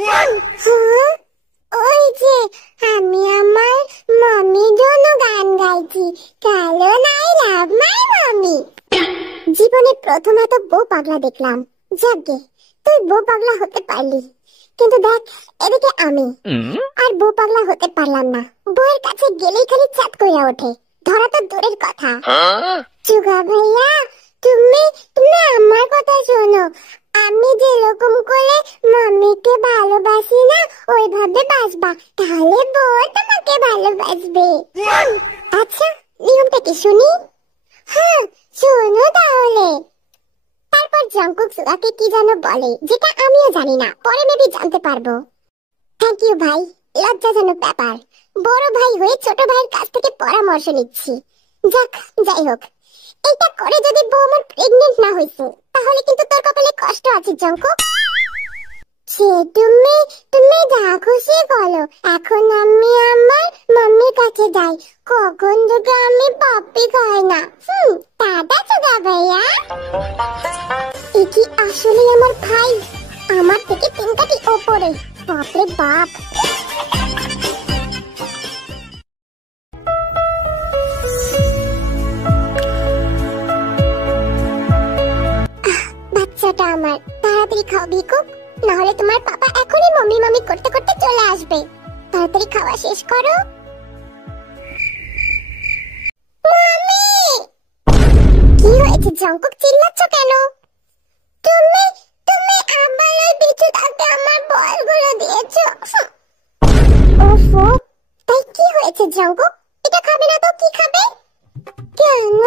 হ্যাঁ, ওই যে আমি আমার মামির জন্য গান গাইছি, কালো নাই লাভ মাই মামি। জীবনে প্রথম এত বউ পাগলা দেখলাম। যাকে তুই বউ পাগলা হতে পারলি, কিন্তু দেখ এদিকে আমি আর বউ পাগলা হতে পারলাম না। বউয়ের কাছে গেলেই খালি চাঁদ কইরা ওঠে, ধরা তো দূরের কথা। চুগা ভাইয়া, তুমি তুমি আমার কথা শোনো। আমি যেরকম করে মামিকে ভালোবাসি না, ওইভাবে বাসবা, তাহলে বউ তোমাকে ভালোবাসবে। আচ্ছা, নিয়মটা কি শুনি? হ্যাঁ, শোনো তাহলে। তারপর জঙ্কুক সুগাকে কি যেন বলে, যেটা আমিও জানি না, পরে মেবি জানতে পারবো। থ্যাংক ইউ ভাই, লজ্জাজনক ব্যাপার। বড় ভাই হয়ে ছোট ভাইয়ের কাছ থেকে পরামর্শ নিচ্ছি। যাক, যাই হোক, এটা করে যদি বউ আমার প্রেগনেন্ট না হইছে, তাহলে কিন্তু তোর কপালে কষ্ট আছে জঙ্কুক। সে তুমি তুমি যা খুশি বলো। এখন আমি আমার মাম্মির কাছে যাই, কখন থেকে আমি পাপ্পি খাই না। টাটা চুগা ভাইয়া। এ কি আসলে আমার ভাই? আমার থেকে 3 কাঠি ওপরে। বাপরে বাপ। বাচ্চাটা আমার, তাড়াতাড়ি খাও ভিকুক, না হলে তোমার পাপা এখনই মাম্মি মাম্মি করতে করতে চলে আসবে। তাড়াতাড়ি খাওয়া শেষ করো। মাম্মি! কি হয়েছে জঙ্কুক, চিল্লাচ্ছ কেন? তুমি তুমি আমার ওই বিছুটাকে আমার বলগুলো দিয়েছো। ওফো, তাই কি হয়েছে জঙ্কুক? এটা খাবে না তো কি খাবে? কেন?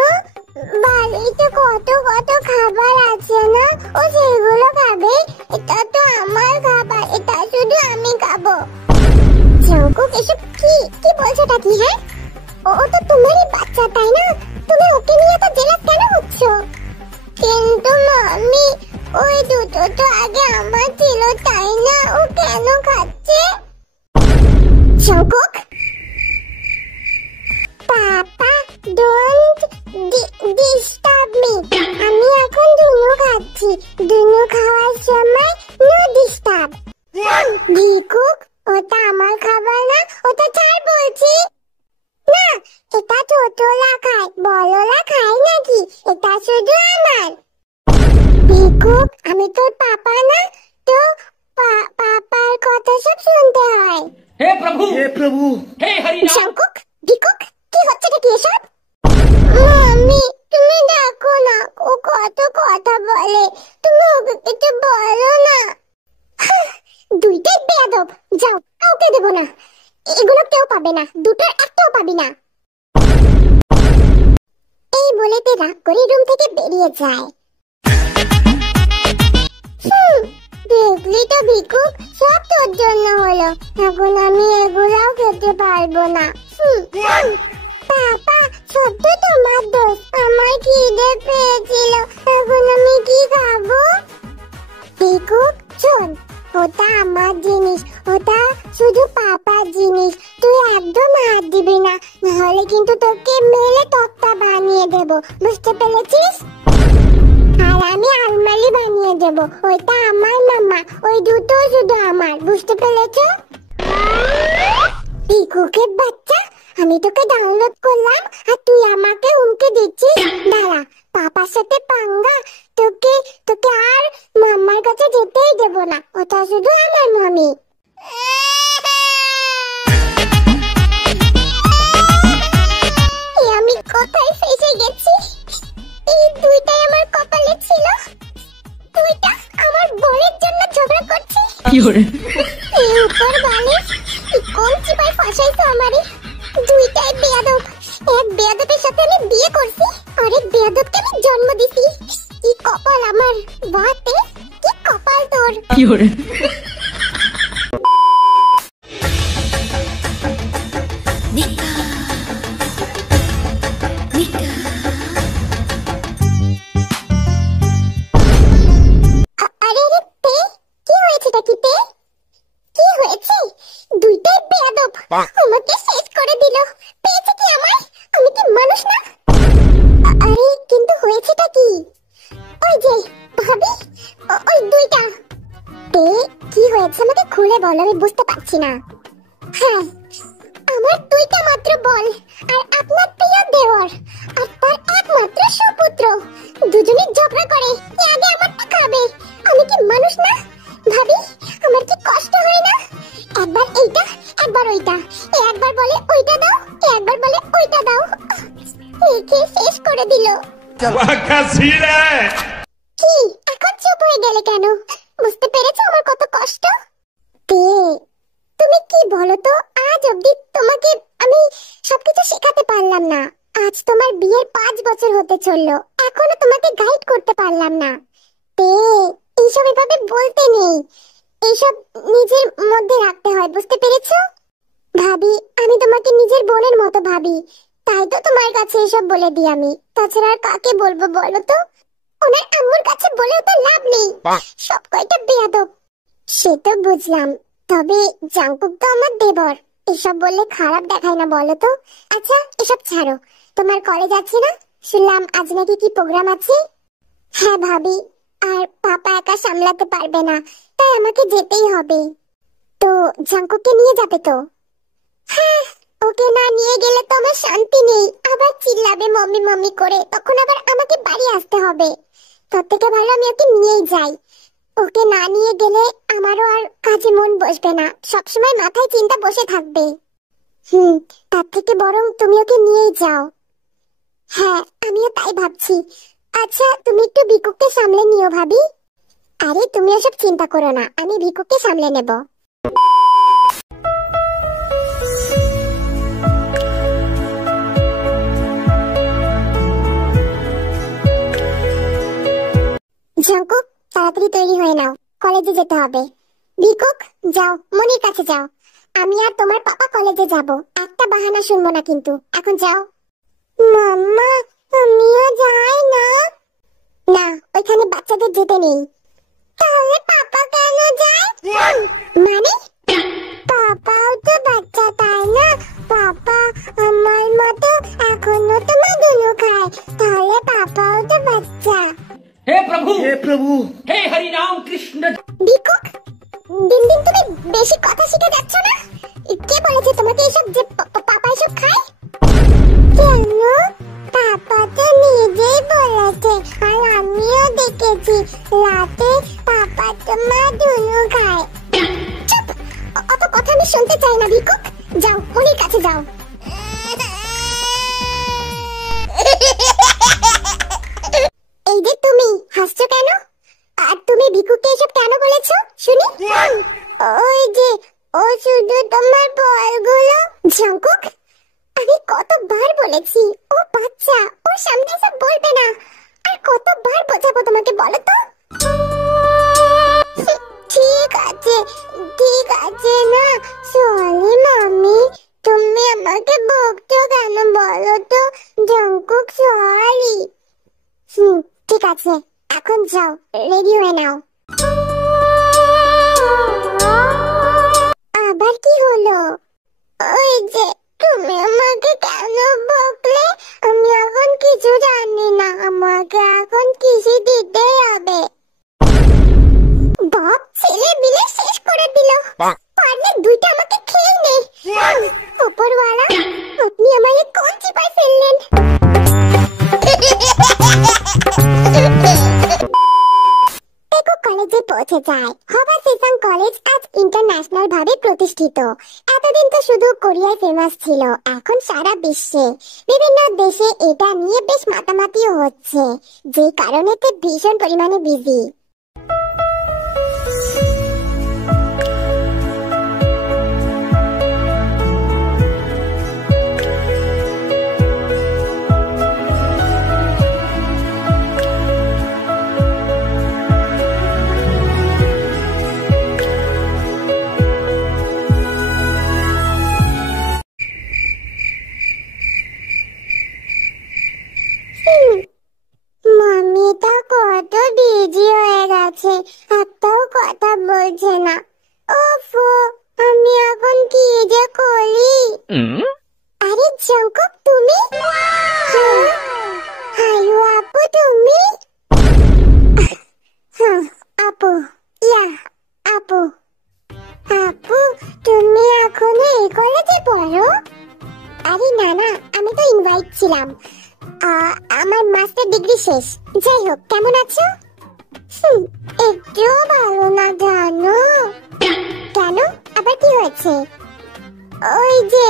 বাড়িতে কত কত খাবার আছে না, ও সেগুলো খাবে। এটা তো আমার খাবার, এটা শুধু আমি খাবো। জঙ্কুক, এসব কি কি বলছোটা কি? হ্যাঁ, ও তো তোমারই বাচ্চা, তাই না? তুমি ওকে নিয়ে তো জেলাস কেন হচ্ছ? কিন্তু মাম্মি, ওই দুটো তো আগে আমার ছিল, তাই না? ও কেন খাচ্ছে? Jungkook, papa don't disturb me. আমি এখন দুনু খাচ্ছি, দুনু খাওয়ার সময় নো ডিস্টার্ব। ভিকুক, ওটা আমার খাবার না, ওটা ছাড় বলছি। না, এটা ছোটলা খায়, বড়লা খায় নাকি? এটা শুধু আমার। ভিকুক, আমি তোর পাপা না, তো পাপার কথা সব শুনতে হয়। হে প্রভু, হে প্রভু, হে হরি রাম। জঙ্কুক, ভিকুক, কি হচ্ছে কি এসব? মাম্মি, তুমি দেখো না, ও কত কথা বলে, তুমি ওকে কিছু বলো না। দুইটাই বেয়াদব। যাও, কাউকে দেবো না, এগুলো কেউ পাবে না, দুটোর একটাও পাবি না। এই বলেতে রাগ করে রুম থেকে বেরিয়ে যায়। দেখলি তো ভিকুক, সব তোর জন্য হলো, এখন আমি এগুলাও খেতে পারবো না। পাপা, সব তো তোমার দোষ, আমার খিদে পেয়েছিল, এখন আমি কি খাবো? ভিকুক, শোন, ওটা আমার জিনিস, ওটা শুধু পাপার জিনিস, তুই একদম হাত দিবি না, নাহলে কিন্তু তোকে মেরে তক্তা বানিয়ে দেবো, বুঝতে পেরেছিস? আর আমি আলমারি বানিয়ে দেবো, ওইটা আমার মামা, ওই দুটো শুধু আমার, বুঝতে পেরেছ? ভিকুকের বাচ্চা, আমি তোকে ডাউনলোড করলাম আর তুই আমাকে হুমকি দিচ্ছিস। দাঁড়া, পাপার সাথে পাঙ্গা, তোকে তোকে আর মাম্মার কাছে যেতেই দেবো না, ওটা শুধু আমার মামি। আমি কোথায় ফেসে গেছি? এই দুইটাই আমার কপালে ছিল, দুইটা আমার বোনের জন্য ঝগড়া করছে। কি হরে? এই উপর বালে কোন চিপায় ফাঁসাইছো আমারে? দুইটাই বেয়াদব। এক বেয়াদবের সাথে আমি বিয়ে করছি, আরেক বেয়াদবকে আমি জন্ম দিছি। কি কপাল আমার, বাতে কি কপাল তোর। কি হরে? নিকা নিকা আরে আরে তে, কি হয়েছে তে? কি হয়েছে? দুইটাই বেয়াদব, আমাকে শেষ করে দিল। পেয়েছে কি আমায়? আমি কি মানুষ না? আরে কিন্তু হয়েছেটা কি? ওই যে ভাবি, ওই দুইটা তে করে বল, আমি বুঝতে পারছি না। হ্যাঁ, আমার দুইটা মাত্র বল আর আপনার প্রিয় দেওর আর তার একমাত্র সুপুত্র দুজনে ঝগড়া করে কে আগে আমারটা খাবে। আমি কি মানুষ না ভাবি? আমার কি কষ্ট হয় না? একবার এইটা একবার ওইটা, এ একবার বলে ওইটা দাও, এ একবার বলে ওইটা দাও, একে শেষ করে দিল। কি এখন চুপ হয়ে গেলে কেন? বুঝতে পেরেছো আমার কত কষ্ট? তুমি কি বলো তো, আজ অবধি তোমাকে আমি সবকিছু শেখাতে পারলাম না। আজ তোমার বিয়ের 5 বছর হতে চললো, এখনো তোমাকে গাইড করতে পারলাম না। এইসব এভাবে বলতে নেই, এইসব নিজের মধ্যে রাখতে হয়, বুঝতে পেরেছো? ভাবি, আমি তোমাকে নিজের বোনের মতো ভাবি, তাই তো তোমার কাছে এসব বলে দিই আমি। তাছাড়া আর কাকে বলবো বলো তো? ওনার আম্মুর কাছে বলেও তো লাভ নেই, সব কয়টা বেয়াদব। সে তো বুঝলাম, তবে জাঙ্কুক তো আমার দেবর, এসব বললে খারাপ দেখায় না বলো তো? আচ্ছা এসব ছাড়ো, তোমার কলেজ আছে না? শুনলাম আজ নাকি কি প্রোগ্রাম আছে। হ্যাঁ ভাবি, আর পাপা একা সামলাতে পারবে না, তাই আমাকে যেতেই হবে। তো জাঙ্কুককে নিয়ে যাবে তো? হ্যাঁ, ওকে না নিয়ে গেলে তো আমার শান্তি নেই, আবার চিল্লাবে মাম্মি মাম্মি করে, তখন আবার আমাকে বাড়ি আসতে হবে। তার থেকে ভালো আমি ওকে নিয়েই যাই। ওকে না নিয়ে গেলে আমারও আর কাজে মন বসবে না, সবসময় মাথায় চিন্তা বসে থাকবে। তার থেকে বরং তুমি ওকে নিয়েই যাও। হ্যাঁ, আমিও তাই ভাবছি। আচ্ছা তুমি একটু ভিকুকে সামলে নিও ভাবি। আরে তুমি ওসব চিন্তা করো না, আমি ভিকুকে সামলে নেব। জাঙ্কুক, তাড়াতাড়ি তৈরি হয়ে নাও, কলেজে যেতে হবে। ভিকুক যাও, মনির কাছে যাও। আমি আর তোমার পাপা কলেজে যাব, একটা বাহানা শুনবো না কিন্তু, এখন যাও। মাম্মা, আমিও যাই না? না, ওইখানে বাচ্চাদের যেতে নেই। তাহলে পাপা কেন যায়? মানে পাপাও তো বাচ্চা, তাই না? পাপা আমার মতো এখনো তো মাদুনু খায়, তাহলে পাপাও তো বাচ্চা। हे प्रभु हे हरि राम कृष्ण। ভিকুক, দিন দিন তুমি বেশি কথা শিখে যাচ্ছ না? কে বলেছে তোমাকে এসব যে পাপা এসব খায়? কেন? পাপা তো নিজেই বলেছে, আর আমিও দেখেছি রাতে পাপা তো মাদুনু খায়। চুপ, অত কথা আমি শুনতে চাই না ভিকুক, যাও মনির কাছে যাও। এই যে তুমি হাসছো কেন? আর তুমি ভিকুকে এসব কেন বলেছো শুনি? ওই যে ও শুধু তোমার বলগুলো। জাঙ্কুক, আমি কতবার বলেছি ও বাচ্চা, ওর সামনে এসব বলবে না। আর কতবার বোঝাবো তোমাকে বলো তো? ঠিক আছে ঠিক আছে না, সরি মাম্মি, তুমি আমাকে বকছো কেন বলো তো? Jungkook sorry. ঠিক আছে, এখন যাও, রেডি হয়ে নাও। আবার কি হলো? ওই যে তুমি আমাকে কেন বকলে? আমি এখন কিছু জানি না, আমাকে এখন কিছু দিতে হবে। বাপ ছেলে মিলে শেষ করে দিল, পারলে দুইটা আমাকে খেয়ে নে। উপরওয়ালা, আপনি আমাকে কোন চিপায় ফেললেন? কলেজে পৌঁছে যায়। হবা সেসাং কলেজ আজ ইন্টারন্যাশনাল ভাবে প্রতিষ্ঠিত। এতদিন তো শুধু কোরিয়ায় ফেমাস ছিল, এখন সারা বিশ্বে বিভিন্ন দেশে এটা নিয়ে বেশ মাতামাতিও হচ্ছে, যে কারণে ভীষণ পরিমাণে বিজি। মামিটা কত বিজি হয়ে গেছে, একটাও কথা করছিলাম। আমার মাস্টার ডিগ্রি শেষ। যাই হোক, কেমন আছো? একটু ভালো না জানো। কেন, আবার কি হয়েছে? ওই যে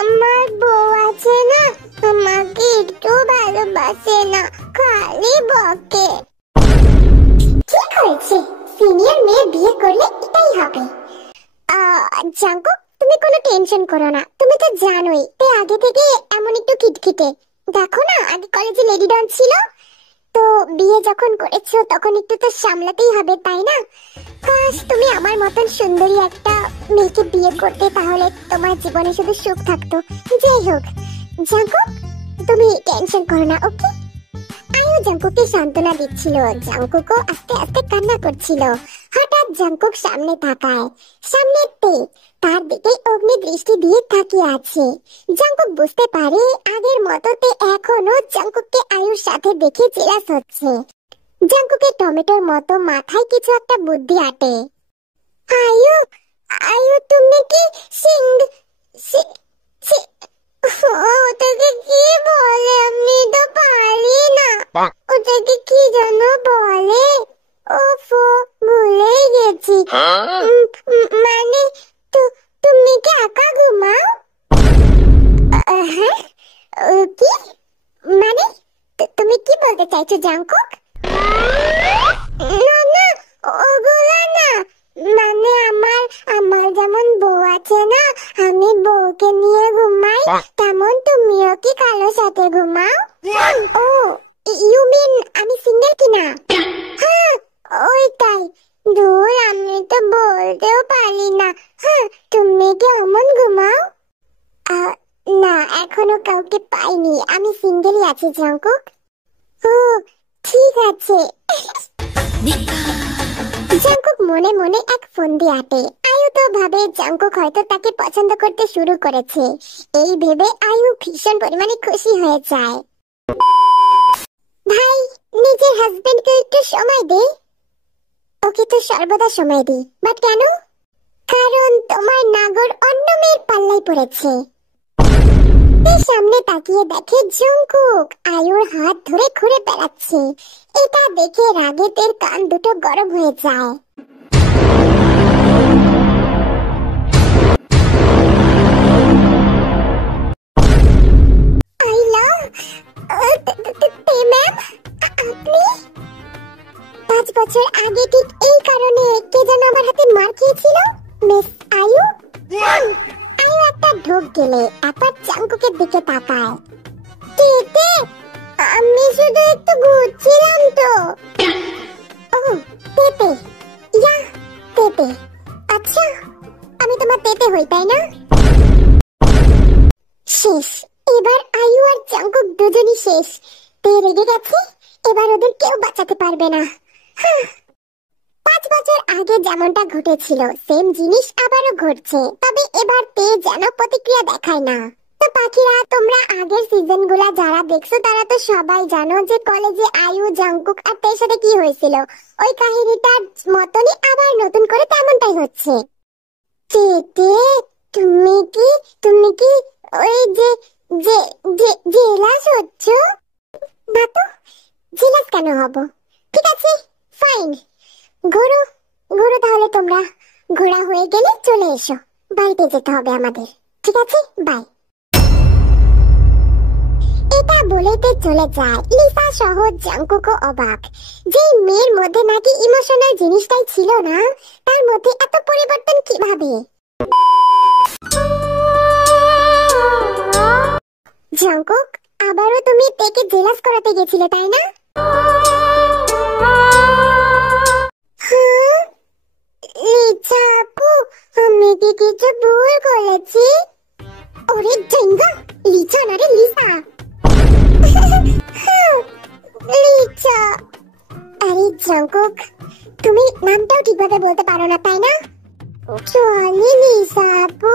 আমার বউ আছে না, আমাকে একটু ভালোবাসে না, খালি বকে। ঠিক হয়েছে, সিনিয়র মেয়ে বিয়ে করলে এটাই হবে। জাঙ্কুক, তুমি কোনো টেনশন করো না, তুমি তো জানোই তে আগে থেকে এমন একটু খিটখিটে। দেখো না, আগে কলেজে লেডি ডন ছিল, তো বিয়ে যখন করেছো তখন একটু তো সামলাতেই হবে, তাই না? কাশ তুমি আমার মতন সুন্দরী একটা মেয়েকে বিয়ে করতে, তাহলে তোমার জীবনে শুধু সুখ থাকতো। যাই হোক জাঙ্কুক, তুমি টেনশন করো না, ওকে? আয়ু জাঙ্কুককে সান্ত্বনা দিচ্ছিল। জাঙ্কুকও আস্তে আস্তে কান্না করছিল। হঠাৎ জাঙ্কুক সামনে তাকায়। সামনে তে তার দিকে অগ্নি দৃষ্টি দিয়ে তাকিয়ে আছে। জাঙ্কুক বুঝতে পারে আগের মতো তে এখনো জাঙ্কুককে আয়ুর সাথে দেখে জেলাস হচ্ছে। জাঙ্কুকের টমেটোর মতো মাথায় কিছু একটা বুদ্ধি আটে। আয়ু, আয়ু তুমি কি ওটাকে কি বলে? আমি তো পারি না। ওটাকে কি যেন বলে? ওফো, ভুলে গেছি। মানে তুমি কি একা ঘুমাও? হ্যাঁ, কি মানে? তুমি কি বলতে চাইছো জাঙ্কুক? না না, ওগুলো না, মানে আমার যেমন বউ আছে না, আমি বউকে নিয়ে ঘুমাই, তেমন তুমিও কি কারোর সাথে ঘুমাও? ও, ইউ মিন আমি সিঙ্গেল কিনা? হ্যাঁ ওইটাই। ধুর, আমি তো বলতেও পারি না। হ্যাঁ, তুমি কি এমন ঘুমাও? না, এখনো কাউকে পাইনি, আমি সিঙ্গেলই আছি জাঙ্কুক। ও ঠিক আছে। জাঙ্কুক মনে মনে এক ফন্দি আটে। আয়ু তো ভাবে জাঙ্কুক হয়তো তাকে পছন্দ করতে শুরু করেছে। এই ভেবে আয়ু ভীষণ পরিমাণে খুশি হয়ে যায়। ভাই, নিজের হাজবেন্ডকে একটু সময় দে। ওকে তো সর্বদা সময় দিই, বাট কেন? কারণ তোমার নাগর অন্য মেয়ের পাল্লায় পড়েছে। সামনে তাকিয়ে দেখে জাঙ্কুক আয়ুর হাত ধরে ঘুরে বেড়াচ্ছে। এটা দেখে রাগে তের কান দুটো গরম হয়ে যায়। আপনি 5 বছর আগে ঠিক এই কারণে কে যেন আমার হাতে মার খেয়েছিল, মিস আয়ু। আয়ু একটা ঢোক গেলে একবার জাঙ্কুকের দিকে তাকায়। তেতে, আমি শুধু একটু ঘুরছিলাম তো। ও তেতে, ইয়া তেতে, আচ্ছা আমি তোমার তেতে হই, তাই না? শেষ, এবার আয়ু আর জাঙ্কুক দুজনই শেষ। তে রেগে গেছে, এবার ওদের কেউ বাঁচাতে পারবে না। 5 বছর আগে যেমনটা ঘটেছিল সেম জিনিস আবারও ঘটছে, তবে এবার তে যেন প্রতিক্রিয়া দেখায় না। তো পাখিরা, তোমরা আগের সিজনগুলো যারা দেখছো তারা তো সবাই জানো যে কলেজে আয়ু, জাঙ্কুক আর তের সাথে কি হয়েছিল। ওই কাহিনীটার মতনই আবার নতুন করে তেমনটাই হচ্ছে। তে তুমি কি ওই যে জেলাস হচ্ছ? না তো, জেলাস কেন হব? ঠিক আছে, ফাইন। ঘোরো ঘোরো তাহলে তোমরা। ঘোরা হয়ে গেলে চলে এসো, বাড়িতে যেতে হবে আমাদের। ঠিক আছে, বাই। এটা বলেতে চলে যায়। লিসা সহ জাঙ্কুকও অবাক। যে মেয়ের মধ্যে নাকি ইমোশনাল জিনিসটাই ছিল না, তার মধ্যে এত পরিবর্তন কিভাবে? জাঙ্কুক, আবারও তুমি তেকে জেলাস করাতে গেছিলে, তাই না? লিসা আপু, আমি কি কিছু ভুল করেছি? ওরে ডেঙ্গা, লিসা না রে, লিসা। লিসা। আরে জাঙ্কুক, তুমি নামটাও ঠিকভাবে বলতে পারো না, তাই না? চলে লিসা আপু,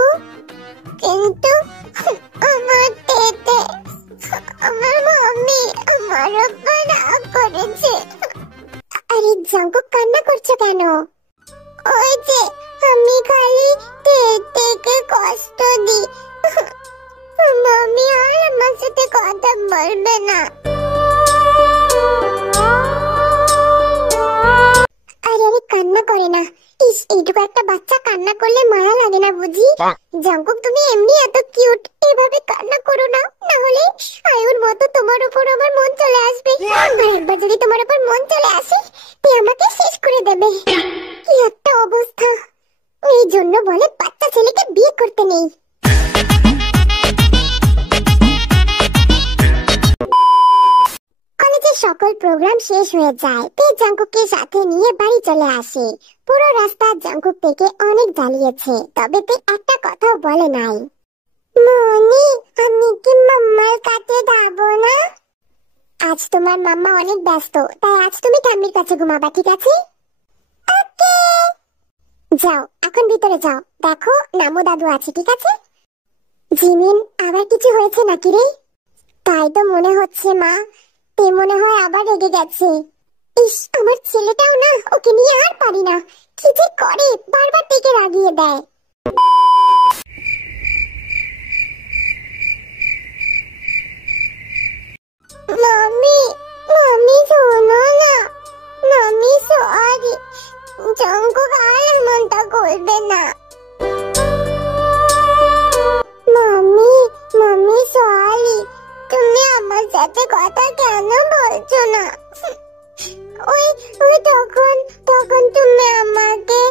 কিন্তু আমার তেতে, আমার মাম্মি আমার উপর রাগ করেছে। আরে জাঙ্কুক, কান্না করছো কেন? ওই যে আমি খালি তেকে কষ্ট দিই। মামি আর আমার সাথে কথা বলবে না। আরে আরে কান্না করে না। ইস, এইটুকু একটা বাচ্চা কান্না করলে মায়া লাগে না বুঝি? জাঙ্কুক তুমি এমনি এত কিউট, এভাবে কান্না করো না, না হলে আয়ুর মতো তোমার উপর আমার মন চলে আসবে। আর একবার যদি তোমার উপর মন চলে আসে তে আমাকে শেষ করে দেবে। কি একটা অবস্থা! এই জন্য বলে বাচ্চা ছেলেকে বিয়ে করতে নেই। কলেজের সকল প্রোগ্রাম শেষ হয়ে যায়, তে জাঙ্কুককে সাথে নিয়ে বাড়ি চলে আসে। পুরো রাস্তা জাঙ্কুক থেকে অনেক জ্বালিয়েছে, তবে তে একটা কথাও বলে নাই। মনি, আমি কি মাম্মার কাছে যাবো না? আজ তোমার মাম্মা অনেক ব্যস্ত, তাই আজ তুমি ঠাম্মির কাছে ঘুমাবা, ঠিক আছে? ওকে। যাও, এখন ভিতরে যাও, দেখো নামু দাদু আছে, ঠিক আছে? জিমিন, আবার কিছু হয়েছে নাকি রে? তাই তো মনে হচ্ছে মা, তে মনে হয় আবার রেগে গেছে। ইস, আমার ছেলেটাও না, ওকে নিয়ে আর পারি না, কি যে করে, বারবার থেকে রাগিয়ে দেয়। মামি, মামি শোনো না, মামি সরি, জাঙ্কুক আর মনটা করবে না। মামি, মামি সরি, তুমি আমার সাথে কথা কেন বলছো না? ওই ওই তখন তুমি আমাকে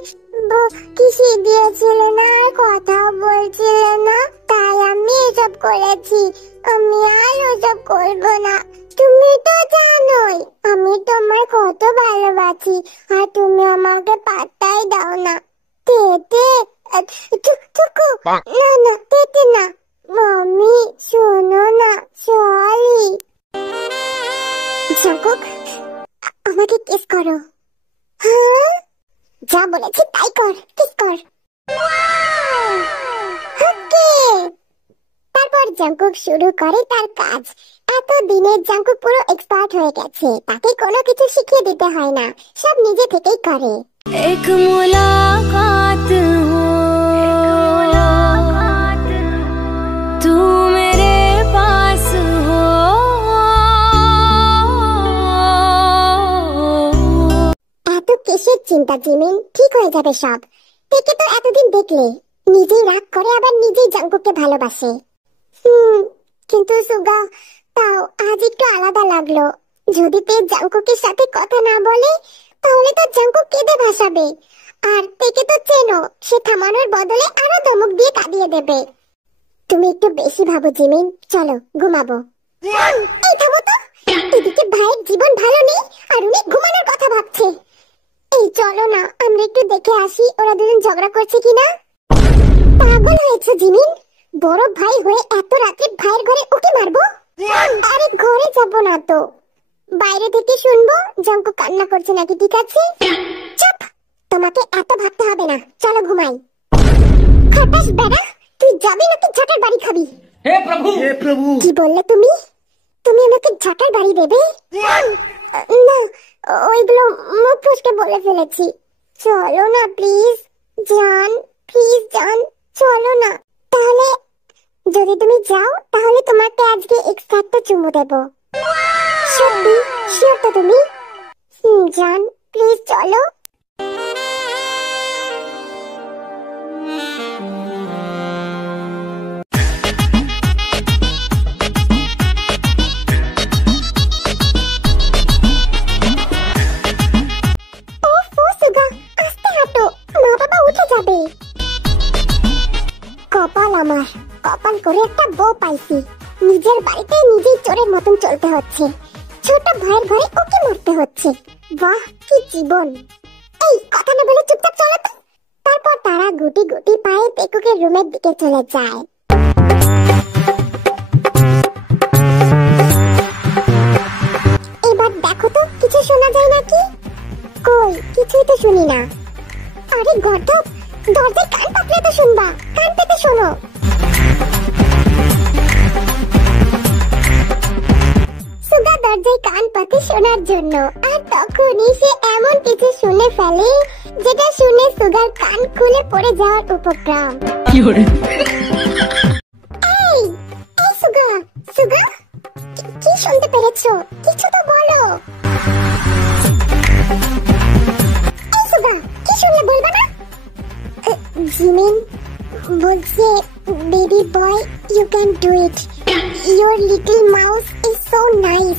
কিসে দিয়েছিলে না, আর কথা বলছিলে না, তাই আমি এসব করেছি। আমি আর ওসব করবো না। তুমি তো জানোই আমি তোমার কত ভালোবাসি, আর তুমি আমাকে পাত্তাই দাও না। তেতে টুকু, না না, তেতে না। মামি শোনো না, সরি। জাঙ্কুক, আমাকে কিস করো। হ্যাঁ, যা বলেছি তাই কর, কিস কর। ওকে। তারপর জাঙ্কুক শুরু করে তার কাজ। এত দিনে জাঙ্কুক পুরো এক্সপার্ট হয়ে গেছে, তাকে কোনো কিছু শিখিয়ে দিতে হয় না, সব নিজে থেকেই করে। एक मुलाकात हो, तू मेरे पास हो। এত কিসের চিন্তা জিমিন, ঠিক হয়ে যাবে সব। থেকে তো এতদিন দেখলে নিজেই রাগ করে আবার নিজেই জাঙ্কুককে ভালোবাসে। কিন্তু সুগা, তাও আজ একটু আলাদা লাগলো। যদি তে জাঙ্কুকের সাথে কথা না বলে তাহলে তো জাঙ্কুক কেঁদে ভাসাবে, আর তেকে তো চেনো, সে থামানোর বদলে আরো ধমক দিয়ে কাঁদিয়ে দেবে। তুমি একটু বেশি ভাবো জিমিন, চলো ঘুমাবো। এই থামো তো, এদিকে ভাইয়ের জীবন ভালো নেই আর উনি ঘুমানোর কথা ভাবছে। এই চলো না, আমরা একটু দেখে আসি ওরা দুজন ঝগড়া করছে কিনা। পাগল হয়েছে জিমিন, বড় ভাই হয়ে এত রাতে ভাইয়ের ঘরে ওকে মারবো? আরে ঘরে যাবো না তো, বাইরে থেকে শুনবো জাঙ্কুক কান্না করছে নাকি, ঠিক আছে? চুপ, তোমাকে এত ভাবতে হবে না, চলো ঘুমাই। খাটাস বেড়া, তুই যাবি নাকি ঝাঁটার বাড়ি খাবি? हे प्रभु, हे प्रभु। কি বললে তুমি? তুমি আমাকে ঝাঁটার বাড়ি দেবে? না, ওইগুলো মুখ ফুসকে বলে ফেলেছি। চলো না প্লিজ জান, প্লিজ জান, চলো না। তাহলে যদি তুমি যাও তাহলে তোমাকে আজকে এক্সট্রা একটা চুমু দেবো। সত্যি শিওর তো তুমি? জান প্লিজ চলো। কপাল আমার, কপাল করে একটা বউ পাইছি। নিজের বাড়িতে নিজেই চোরের মতন চলতে হচ্ছে, ছোট ভাইয়ের ঘরে ওকে মরতে হচ্ছে। বাহ কি জীবন! এই কথা না বলে চুপচাপ চলো তো। তারপর তারা গুটি গুটি পায়ে পেকুকে রুমের দিকে চলে যায়। এবার দেখো তো কিছু শোনা যায় নাকি? কই, কিছুই তো শুনি না। আরে গর্দভ, দরজায় কান পাতলে তো শুনবা, কান পেতে শোনো। সুগা দরজায় কান পাতে শোনার জন্য, আর তখনই সে এমন কিছু শুনে ফেলে যেটা শুনে সুগার কান খুলে পড়ে যাওয়ার উপক্রম। এই সুগা, কি শুনতে পেরেছো? কিছু তো বলো। এই সুগা, কি শুনলে বলবা না? জিমিন বলছে, baby boy, you can do it, your little mouse is so nice.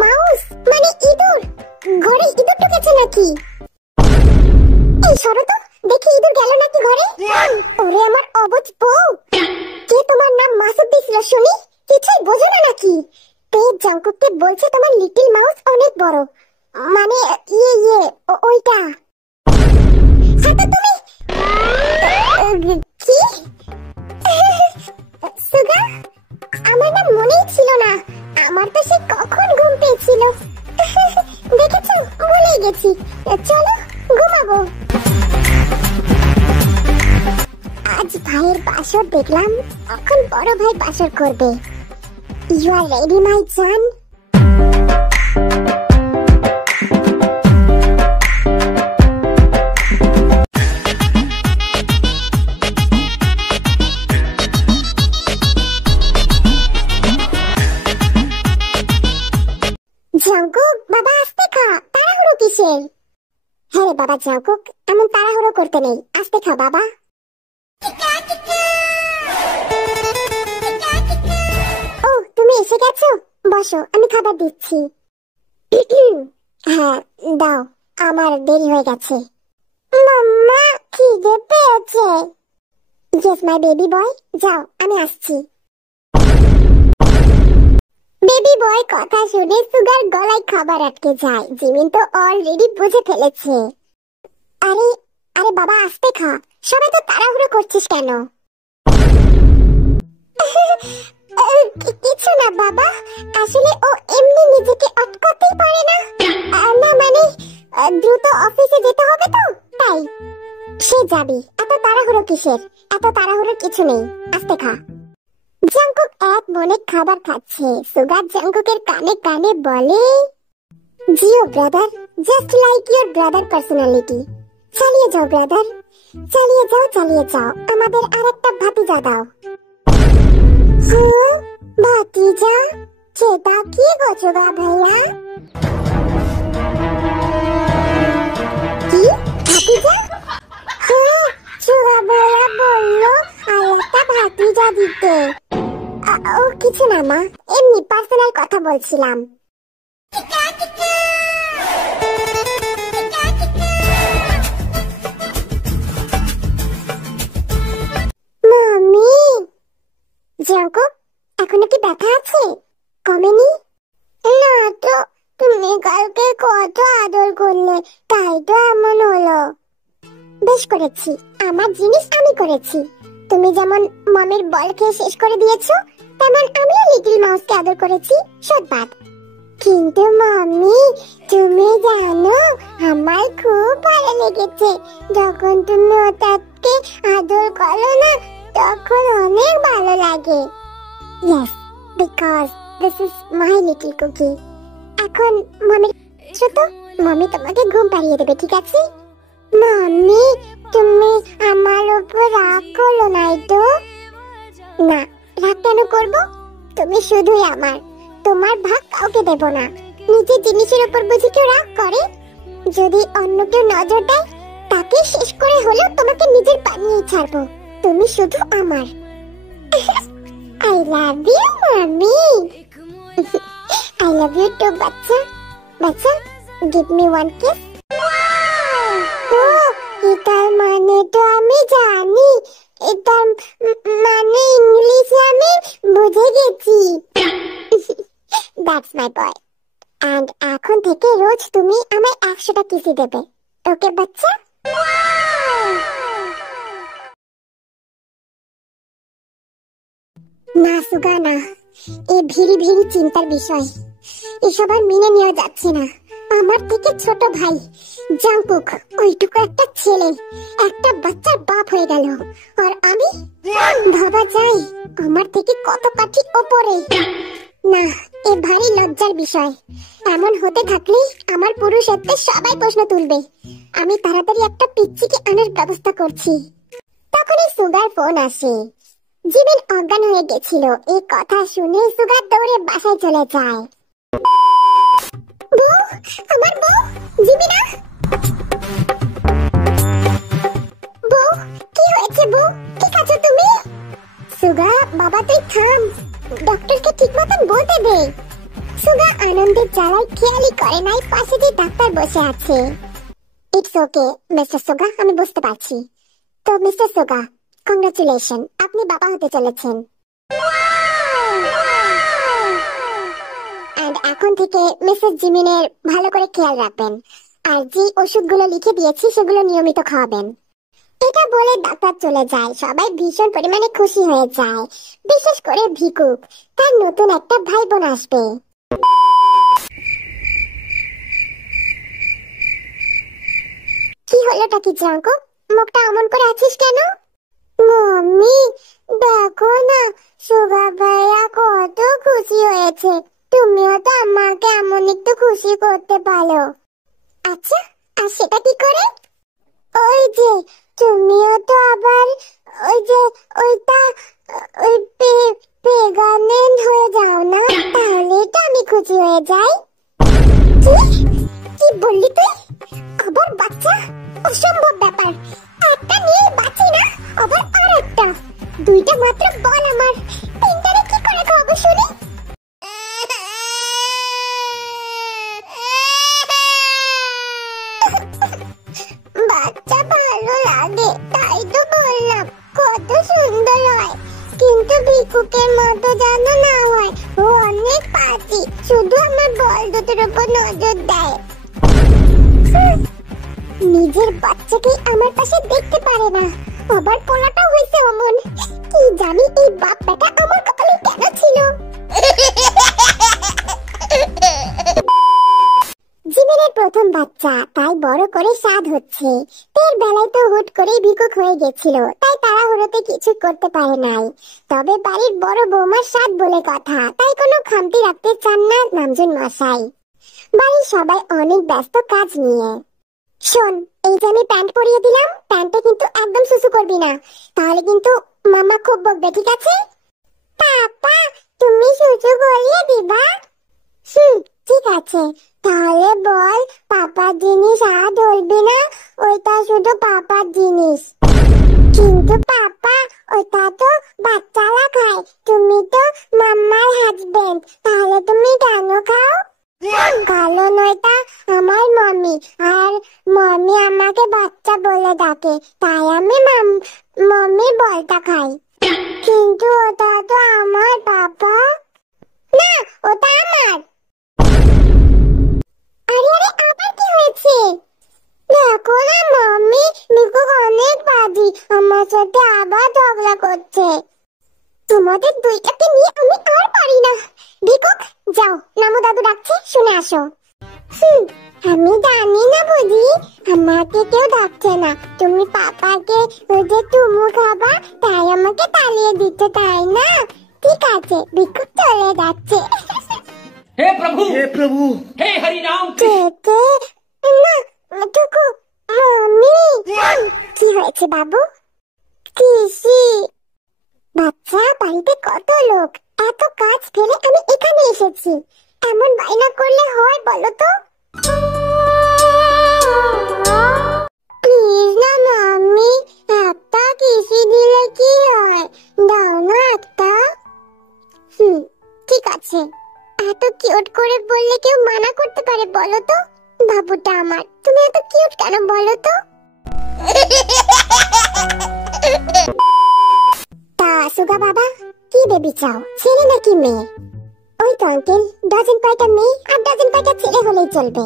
Mouse মানে ইঁদুর? ঘরে ইঁদুর ঢুকেছে নাকি? এই সরো তো, দেখি ইঁদুর গেল নাকি ঘরে। ওরে আমার অবুঝ বউ, কে তোমার নাম মাসুদ দিছিল শুনি? কিছুই বোঝো না নাকি? তে জাঙ্কুককে বলছে তোমার লিটল মাউস অনেক বড়, মানে ওইটা। সাথে তুমি কি? সুগা, আমার না মনেই ছিল না, আমার তো সে কখন ঘুম পেয়েছিল। দেখেছো, ভুলে গেছি। চলো ঘুমাবো। আজ ভাইয়ের বাসর দেখলাম, এখন বড় ভাই বাসর করবে। ইউ আর রেডি মাই জান? জাঙ্কুক বাবা, আস্তে খা, তাড়াহুড়ো কিসের? হ্যাঁ রে বাবা জাঙ্কুক, এমন তাড়াহুড়ো করতে নেই, আস্তে খা বাবা। ও তুমি এসে গেছো, বসো, আমি খাবার দিচ্ছি। হ্যাঁ দাও, আমার দেরি হয়ে গেছে। মাম্মা খিদে পেয়েছে। ইয়েস মাই বেবি বয়, যাও আমি আসছি। বেবি বয় কথা শুনে সুগার গলায় খাবার আটকে যায়। জিমিন তো অলরেডি বুঝে ফেলেছে। আরে আরে বাবা আস্তে খা, সবাই তো তাড়াহুড়ো করছিস কেন? কিছু না বাবা, আসলে ও এমনি নিজেকে আটকাতেই পারে না। না মানে দ্রুত অফিসে যেতে হবে তো তাই। সে যাবি, এত তাড়াহুড়ো কিসের? এত তাড়াহুড়োর কিছু নেই, আস্তে খা। জাঙ্কুক এক মনে খাবার খাচ্ছে। সুগার জাঙ্কুকের কানে কানে বলে, Jio brother, just like your brother personality. চালিয়ে যাও ব্রাদার, চালিয়ে যাও চালিয়ে যাও, আমাদের আরেকটা ভাতিজা দাও। ভাতিজা? সেটা কি গো সুগা ভাইয়া? কি ভাতিজা? হ্যাঁ, সুগা ভাইয়া বললো আরেকটা ভাতিজা দিতে। ও কিছু না মা, এমনি পার্সোনাল কথা বলছিলাম। মামি, জাঙ্কুক এখনো কি ব্যথা আছে? কমেনি? না তো, তুমি কালকে কত আদর করলে, তাই তো এমন হলো। বেশ করেছি, আমার জিনিস আমি করেছি। তুমি যেমন মামির বল খেয়ে শেষ করে দিয়েছো, তেমন আমিও লিটল মাউসকে আদর করেছি, সৎবাদ। কিন্তু মামি, তুমি জানো আমার খুব ভালো লেগেছে যখন তুমি ওটাকে আদর করো না, তখন অনেক ভালো লাগে। Yes, because this is my little cookie. এখন মামি তো, মামি তোমাকে ঘুম পাড়িয়ে দেবে, ঠিক আছে? মামি, তুমি আমার উপর রাগ করো নাই তো? না, রাগ কেন করবো? তুমি শুধুই আমার, তোমার ভাগ কাউকে দেব না। নিজের জিনিসের উপর বুঝি কেউ রাগ করে? যদি অন্য কেউ নজর দেয়, তাকে শেষ করে হলেও তোমাকে নিজের বানিয়ে ছাড়বো। তুমি শুধু আমার। I love you, mommy. I love you too, বাচ্চা। বাচ্চা, give me one kiss. ও, এটার মানে তো আমি জানি। এটার মানে ইংলিশে আমি বুঝে গেছি। That's my boy. And এখন থেকে রোজ তুমি আমায় 100টা কিসি দেবে। ওকে বাচ্চা? না সুগা না, এই ভিড়ি ভিড়ি চিন্তার বিষয়, এসব আর মেনে নেওয়া যাচ্ছে না। আমার থেকে ছোট ভাই জাঙ্কুক ওইটুকু একটা ছেলে, একটা বাচ্চার বাপ হয়ে গেল, আর আমি? ভাবা যায় আমার থেকে কত কাঠি ওপরে। না, এ ভারী লজ্জার বিষয়। এমন হতে থাকলে আমার পুরুষত্বের সবাই প্রশ্ন তুলবে। আমি তাড়াতাড়ি একটা পিচ্চিকে আনার ব্যবস্থা করছি। তখনই সুগার ফোন আসে। জিমিন অজ্ঞান হয়ে গেছিল। এই কথা শুনে সুগা দৌড়ে বাসায় চলে যায়। বউ, আমার বউ, জিমিনা। বউ, কি হয়েছে বউ? কি খাচ্ছ তুমি? সুগা, বাবা তুই থাম, ডক্টরকে ঠিক মতন বলতে দে। সুগা আনন্দের জ্বালায় খেয়ালই করে নাই পাশে যে ডাক্তার বসে আছে। ইটস ওকে মিস্টার সুগা, আমি বুঝতে পারছি। তো মিস্টার সুগা, কংগ্রাচুলেশন, আপনি বাবা হতে চলেছেন। এন্ড এখন থেকে মিসেস জিমিনের ভালো করে খেয়াল রাখবেন, আর যে ওষুধগুলো লিখে দিয়েছি সেগুলো নিয়মিত খাওয়াবেন। এটা বলে ডাক্তার চলে যায়। সবাই ভীষণ পরিমাণে খুশি হয়ে যায়, বিশেষ করে ভিকুক, তার নতুন একটা ভাই বোন আসবে। কি হলোটা কি জাঙ্কুক, মুখটা অমন করে আছিস কেন? মম্মি দেখো না, সুগা ভাইয়া কত খুশি হয়েছে, তুমিও তো আমাকে এমন একটু খুশি করতে পারো। আচ্ছা, আর সেটা কি করে? ওই যে তুমিও তো আবার ওই যে ওইটা ওই প্রেগন্যান্ট হয়ে যাও না, তাহলে তো আমি খুশি হয়ে যাই। কি বললি তুই? আবার বাচ্চা? অসম্ভব ব্যাপার, একটা নিয়ে বাঁচি না, আবার আর একটা, দুইটা মাত্র বল আমার, তিনটারে কি করে খাবো শুনি? বাচ্চা ভালো লাগে তাই তো বললাম, কত সুন্দর হয়, কিন্তু ভিকুকের মতো যেন না হয়, ও অনেক পাজি, শুধু আমার বল দুটোর উপর নজর দেয়। নিজের বাচ্চাকে আমার পাশে দেখতে পারে না, আবার পোলাটা হয়েছে অমন। কি জানি এই বাপ বেটা আমার কপালে কেন ছিল। জিমিনের প্রথম বাচ্চা, তাই বড় করে স্বাদ হচ্ছে। তের বেলায় তো হুট করে ভিকুক হয়ে গেছিল, তাই তাড়াহুড়োতে কিছু করতে পারে নাই। তবে বাড়ির বড় বৌমার স্বাদ বলে কথা, তাই কোনো খামতি রাখতে চান না নামজন মশাই। বাড়ির সবাই অনেক ব্যস্ত কাজ নিয়ে। শোন, এই যে আমি প্যান্ট পরিয়ে দিলাম, প্যান্টে কিন্তু একদম সুসু করবি না, তাহলে কিন্তু মামা খুব বকবে, ঠিক আছে? পাপা তুমি সুসু করিয়ে দিবা? ঠিক আছে, তাহলে বল পাপার জিনিস আর ধরবি না, ওইটা শুধু পাপার জিনিস। কিন্তু পাপা ওটা তো বাচ্চারা খায়, তুমি তো মাম্মার হাজবেন্ড, তাহলে তুমি কেন খাও? কারণ ওইটা আমার মমি, আর মমি আমাকে বাচ্চা বলে ডাকে, তাই আমি মমির বলটা খাই। কিন্তু ওটা তো আমার পাপা। না, ওটা আমার। আরে আরে, আবার কি হয়েছে? দেখো না মম্মি, ভিকুক অনেক বাজি, আমার সাথে আবার ঝগড়া করছে। তোমাদের দুইটাকে নিয়ে আমি আর পারি না। ভিকুক যাও, নামু দাদু ডাকছে, শুনে আসো। আমি জানি না বুঝি, আমাকে কেউ ডাকছে না, তুমি পাপাকে ওই যে তুমু খাবা তাই আমাকে তাড়িয়ে দিচ্ছে, তাই না? ঠিক আছে, ভিকুক চলে যাচ্ছে। हे प्रभु, हे हरि राम कृष्ण। না টুকু, মম্মি কি হয়েছে বাবু? কিসি বাচ্চা, বাড়িতে কত লোক, এত কাজ ফেলে আমি এখানে এসেছি, এমন বাইনা করলে হয় বলো তো? প্লিজ না মাম্মি, একটা কিসি দিলে কি হয়, দাও না একটা। ঠিক আছে, এত কিউট করে বললে কেউ মানা করতে পারে বলো তো? বাবুটা আমার, তুমি এত কিউট কেন বলো তো? তা সুগা বাবা, কি বেবি চাও, ছেলে নাকি মেয়ে? ওই তো আঙ্কেল, ডজন কয়টা মেয়ে আর ডজন কয়টা ছেলে হলেই চলবে।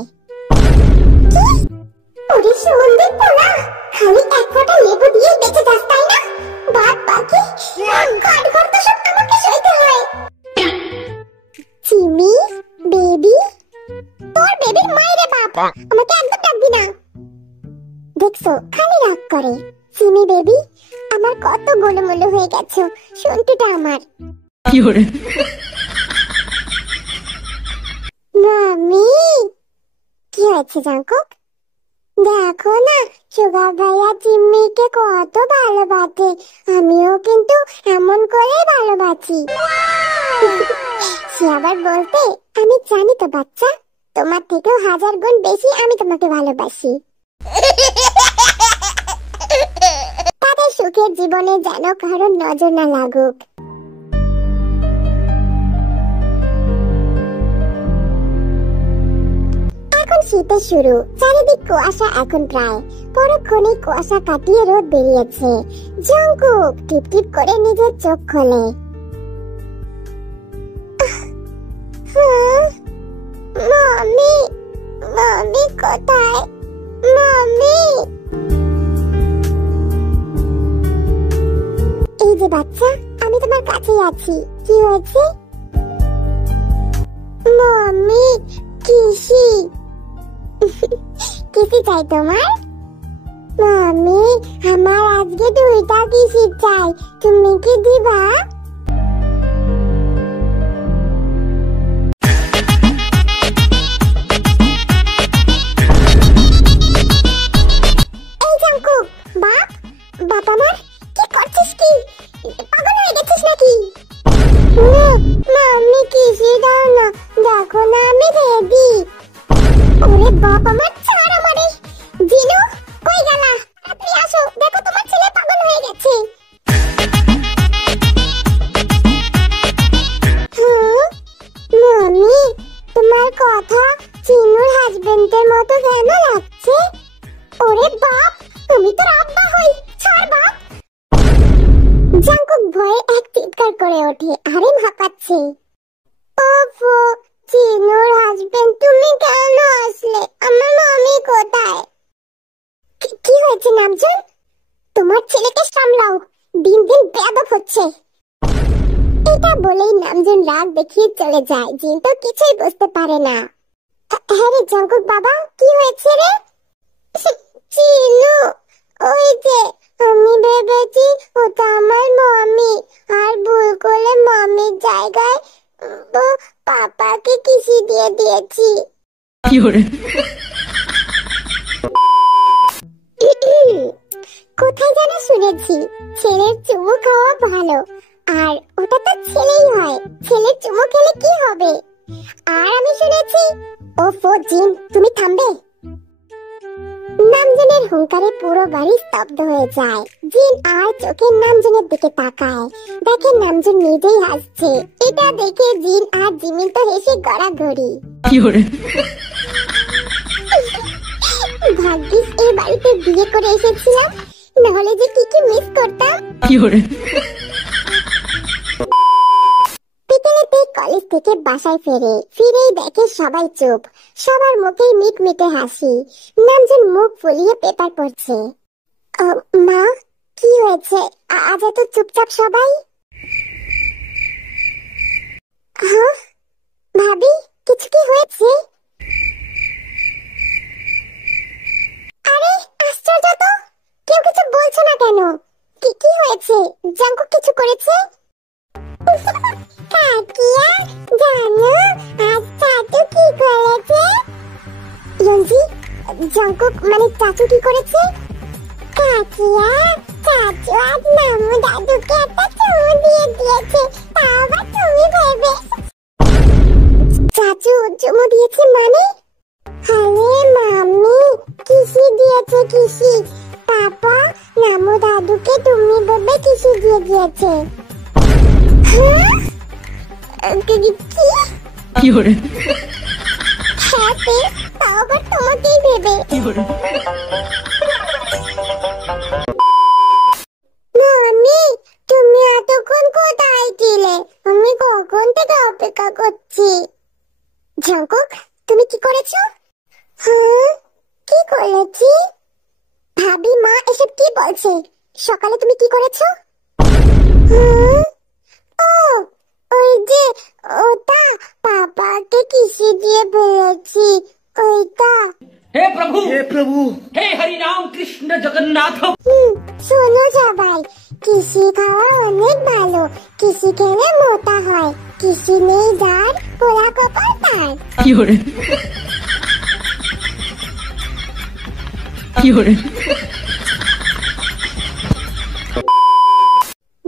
ওরে সুন্দর পোলা, খালি এক ফোঁটা লেবু দিয়ে বেঁচে যাস তাই না? বাদ বাকি কাঠ ঘর তো সব আমাকে সইতে হয়। চিমি বেবি, তোর বেবির মায়েরে বাপ, আমাকে একদম ডাকবি না। দেখছো খালি রাগ করে। চিমি বেবি, আমার কত গোলমোল হয়ে গেছো, শুনটুটা আমার। মামি কি হয়েছে জাঙ্কুক? দেখো না, সুগা ভাইয়া জিম্মিকে কত ভালোবাসে, আমিও কিন্তু এমন করে ভালোবাসি। সে আবার বলতে, আমি জানি তো বাচ্চা, তোমার থেকেও 1000 গুণ বেশি আমি তোমাকে ভালোবাসি। তাদের সুখের জীবনে যেন কারোর নজর না লাগুক। এখন শীতের শুরু, চারিদিক কুয়াশা এখন প্রায়, পরক্ষণেই কুয়াশা কাটিয়ে রোদ বেরিয়েছে। জঙ্কুক টিপ টিপ করে নিজের চোখ খোলে। মম্মি, মম্মি কোথায়? মম্মি, এই যে বাচ্চা, আমি তোমার কাছেই আছি। কি হয়েছে? মম্মি, কিসি কিসি চাই তোমার? মম্মি, আমার আজকে 2টা কিসি চাই, তুমি কি দিবা? এই জঙ্কুক, বাপ আমার, কি করছিস? কি পাগল হয়ে গেছিস নাকি? মাম্মি কিসি দাও না, দেখো না আমি রেডি। ওরে বাপ আমার, ছাড় আমারে। জিনু, কই গেলা? তাড়াতাড়ি আসো, দেখো তোমার ছেলে পাগল হয়ে গেছে। মাম্মি, তোমার কথা চিনুর হাজবেন্ডের মতো কেন লাগছে? ওরে বাপ, তুমি তো আব্বা হই, ছাড় বাপ। জঙ্কুক ভয়ে এক চিৎকার করে ওঠে, আরে হাঁপাচ্ছে। ওফো, চিনুর হাজবেন্ড, তুমি কেন আসলে? আমার মামি কোথায়? কি হয়েছে নামজুন? তোমার ছেলেকে সামলাও, দিন দিন বেয়াদব হচ্ছে। এটা বলেই নামজুন রাগ দেখিয়ে চলে যায়। জিন তো কিছুই বুঝতে পারে না। হ্যাঁ রে জঙ্কুক বাবা, কি হয়েছে রে? চিনু, ওই যে আমি ভেবেছি ওটা আমার মামি, আর ভুল করে মামির জায়গায় পাপাকে কিসি দিয়ে দিয়েছি। কোথায় যেন শুনেছি ছেলের চুমু খাওয়া ভালো, আর ওটা তো ছেলেই হয়, ছেলের চুমু খেলে কি হবে? আর আমি শুনেছি, ওফো জিন, তুমি থামবে? নামজনের হুঙ্কারে পুরো বাড়ি স্তব্ধ হয়ে যায়। জিন আর চোখে নামজনের দিকে তাকায়, দেখে নামজন নিজেই হাসছে। এটা দেখে জিন আর জিমিন তো হেসে গড়াগড়ি। ভাগ্যিস এই বাড়িতে বিয়ে করে এসেছিলাম, নাহলে যে কি মিস করতাম। বিকেলেতে কলেজ থেকে বাসায় ফিরেই দেখে সবাই চুপ, সবার মুখেই মিটমিটে হাসি। নামজন মুখ ফুলিয়ে পেপার পড়ছে। মা, কি হয়েছে আজ এত চুপচাপ সবাই? হ্যাঁ ভাবি, কিছু কি হয়েছে? আরে আশ্চর্য তো, কেউ কিছু বলছে না কেন? কি হয়েছে? জঙ্কুক কিছু করেছে? কাকিয়া, জানো আজ চাচু কি করেছে? ইয়ঞ্জি, জঙ্কুক মানে চাচু কি করেছে? কাকিয়া, চাচু আজ নামু দাদুকে একটা চুমু দিয়ে দিয়েছে, তাও আবার তুমি ভেবে। চাচু চুমু দিয়েছে মানে? আরে মাম্মি, কিসি দিয়েছে কিসি? পাপা নামু দাদুকে তুমি ভেবে কিসি দিয়ে দিয়েছে। কি হরে? হ্যাঁ, তাও আবার তোমাকেই ভেবে। মাম্মি, তুমি এতক্ষণ কোথায় ছিলে? আমি কখন থেকে অপেক্ষা করছি। জঙ্কুক, তুমি কি করেছো? হ্যাঁ, কি করেছি? ভাবি, মা এসব কি বলছে? সকালে তুমি কি করেছো? হ্যাঁ, ওই যে ওটা পাপাকে কিসি দিয়ে বলেছি, ওইটা। हे प्रभु, हे हरि राम कृष्ण जगन्नाथ। শোনো সবাই, কিসি খাওয়া অনেক ভালো, কিসি খেলে মোটা হয়, কিসি নেই যার পোড়া কপাল তার।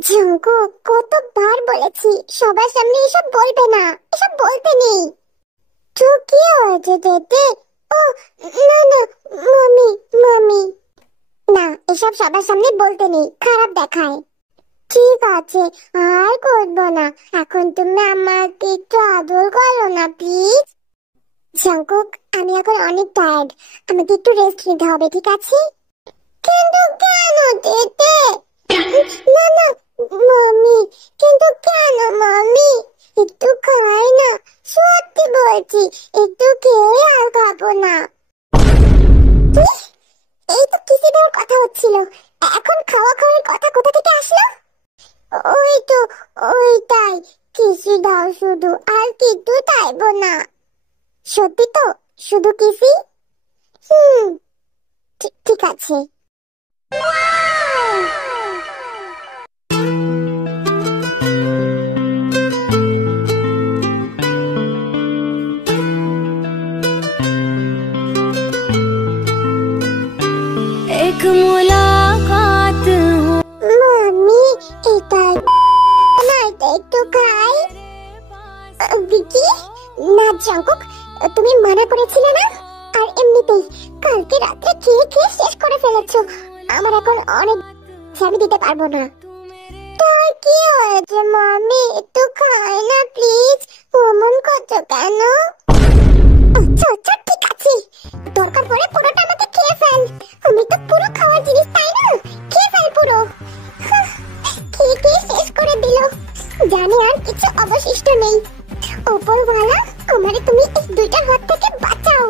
জঙ্কুক, কতবার বলেছি সবার সামনে এসব বলবে না, এসব বলতে নেই। তো কি হয়েছে যেতে? ও না না, মমি মমি, না এসব সবার সামনে বলতে নেই, খারাপ দেখায়। ঠিক আছে, আর করবো না। এখন তুমি আমাকে একটু আদর করো না প্লিজ। জঙ্কুক, আমি এখন অনেক টায়ার্ড, আমাকে একটু রেস্ট নিতে হবে, ঠিক আছে? কিন্তু কেন যেতে? না না মমি, কিন্তু কেন মমি? একটু খাই না, সত্যি বলছি, একটু খেয়ে আর খাবো না। এই তো কিসি দেওয়ার কথা হচ্ছিল, এখন খাওয়া খাওয়ার কথা কোথা থেকে আসলো? ওই তো, ওইটাই, কিসি দাও শুধু, আর কিছু চাইবো না। সত্যি তো, শুধু কিসি? ঠিক আছে। एक मुलाकात हो। মমি, এটা না, এটা একটু খাই। কি না জঙ্কুক, তুমি মানা করেছিলে না? আর এমনিতেই কালকে রাতে খেয়ে খেয়ে শেষ করে ফেলেছো, আমার এখন অনেক, আমি দিতে পারবো না। তাই কি হয়েছে মমি, একটু খাই না প্লিজ, অমন করছো কেন? আচ্ছা আচ্ছা ঠিক আছে, দরকার পড়ে পুরোটা আমাকে খেয়ে ফেল, আমি তো পুরো খাওয়ার জিনিস তাই না, খেয়ে ফেল পুরো। খেয়ে খেয়ে শেষ করে দিল, জানি আর কিছু অবশিষ্ট নেই। উপরওয়ালা, আমারে তুমি এই দুইটার হাত থেকে বাঁচাও।